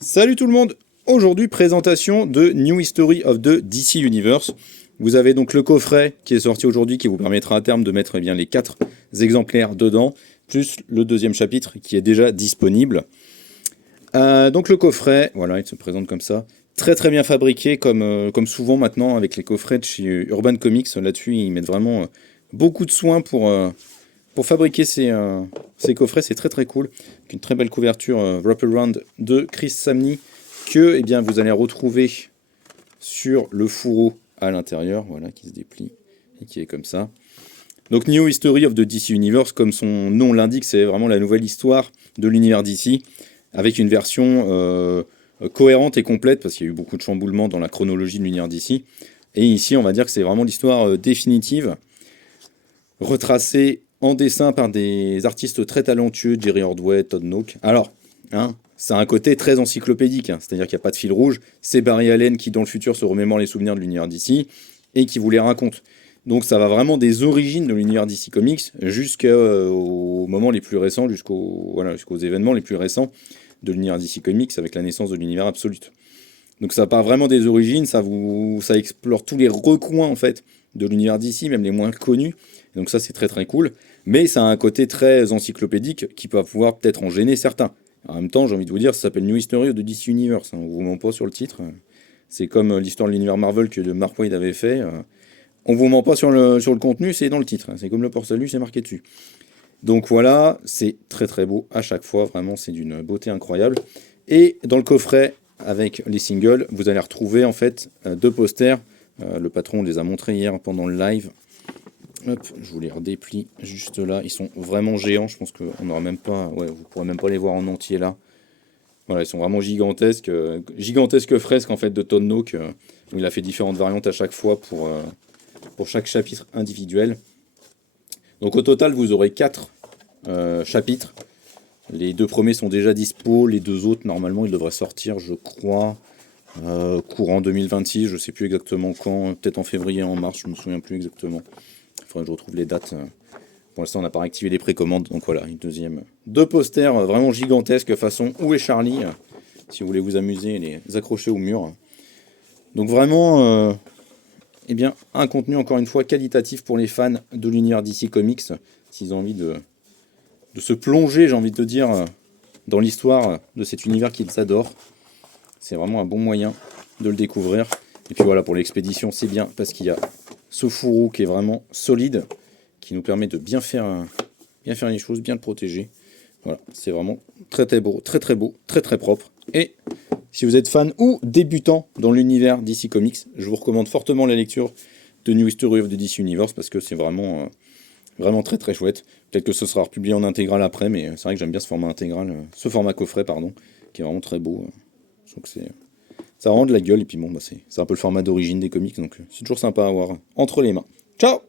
Salut tout le monde! Aujourd'hui, présentation de New History of the DC Universe. Vous avez donc le coffret qui est sorti aujourd'hui qui vous permettra à terme de mettre bien les 4 exemplaires dedans, plus le deuxième chapitre qui est déjà disponible. Donc le coffret, voilà, il se présente comme ça. Très très bien fabriqué, comme souvent maintenant avec les coffrets de chez Urban Comics. Là-dessus, ils mettent vraiment beaucoup de soins pour fabriquer ces coffrets. C'est très très cool. Avec une très belle couverture wraparound de Chris Samney que eh bien, vous allez retrouver sur le fourreau à l'intérieur, voilà, qui se déplie et qui est comme ça. Donc New History of the DC Universe, comme son nom l'indique, c'est vraiment la nouvelle histoire de l'univers DC, avec une version cohérente et complète, parce qu'il y a eu beaucoup de chamboulements dans la chronologie de l'univers DC. Et ici, on va dire que c'est vraiment l'histoire définitive, retracée en dessin par des artistes très talentueux, Jerry Ordway, Todd Nauck. Alors, ça a un côté très encyclopédique, c'est-à-dire qu'il n'y a pas de fil rouge, c'est Barry Allen qui, dans le futur, se remémore les souvenirs de l'univers DC, et qui vous les raconte. Donc ça va vraiment des origines de l'univers DC Comics jusqu'aux moments les plus récents, jusqu'aux événements les plus récents de l'univers DC Comics avec la naissance de l'univers Absolute. Donc ça part vraiment des origines, ça explore tous les recoins en fait de l'univers DC, même les moins connus. Donc ça c'est très très cool, mais ça a un côté très encyclopédique qui peut pouvoir peut-être en gêner certains. En même temps, j'ai envie de vous dire, ça s'appelle New History de DC Universe, on vous ment pas sur le titre. C'est comme l'histoire de l'univers Marvel que Mark Waid avait fait. On vous ment pas sur le contenu, c'est dans le titre. C'est comme le port-salut, c'est marqué dessus. Donc voilà, c'est très très beau à chaque fois, vraiment c'est d'une beauté incroyable. Et dans le coffret, avec les singles, vous allez retrouver en fait 2 posters. Le patron les a montrés hier pendant le live. Hop, je vous les redéplie juste là. Ils sont vraiment géants, je pense qu'on n'aura même pas... Ouais, vous pourrez même pas les voir en entier là. Voilà, ils sont vraiment gigantesques. Gigantesques fresques en fait de Todd Nauck, où il a fait différentes variantes à chaque fois pour chaque chapitre individuel. Donc au total, vous aurez 4 chapitres. Les 2 premiers sont déjà dispo, les 2 autres, normalement, ils devraient sortir, je crois, courant 2026, je ne sais plus exactement quand, peut-être en février, en mars, je ne me souviens plus exactement. Il faudrait que je retrouve les dates. Pour l'instant, on n'a pas réactivé les précommandes, donc voilà, une deuxième. 2 posters vraiment gigantesques, façon Où est Charlie, si vous voulez vous amuser et les accrocher au mur. Donc vraiment... Eh bien, un contenu, encore une fois, qualitatif pour les fans de l'univers DC Comics, s'ils ont envie de se plonger, j'ai envie de te dire, dans l'histoire de cet univers qu'ils adorent. C'est vraiment un bon moyen de le découvrir. Et puis voilà, pour l'expédition, c'est bien, parce qu'il y a ce fourreau qui est vraiment solide, qui nous permet de bien faire les choses, bien le protéger. Voilà, c'est vraiment très très beau, très très beau, très très propre. Et si vous êtes fan ou débutant dans l'univers DC Comics, je vous recommande fortement la lecture de New History of the DC Universe parce que c'est vraiment, vraiment très très chouette. Peut-être que ce sera republié en intégrale après, mais c'est vrai que j'aime bien ce format intégral, ce format coffret, pardon, qui est vraiment très beau. Je trouve que ça rend de la gueule et puis bon, bah c'est un peu le format d'origine des comics, donc c'est toujours sympa à avoir entre les mains. Ciao!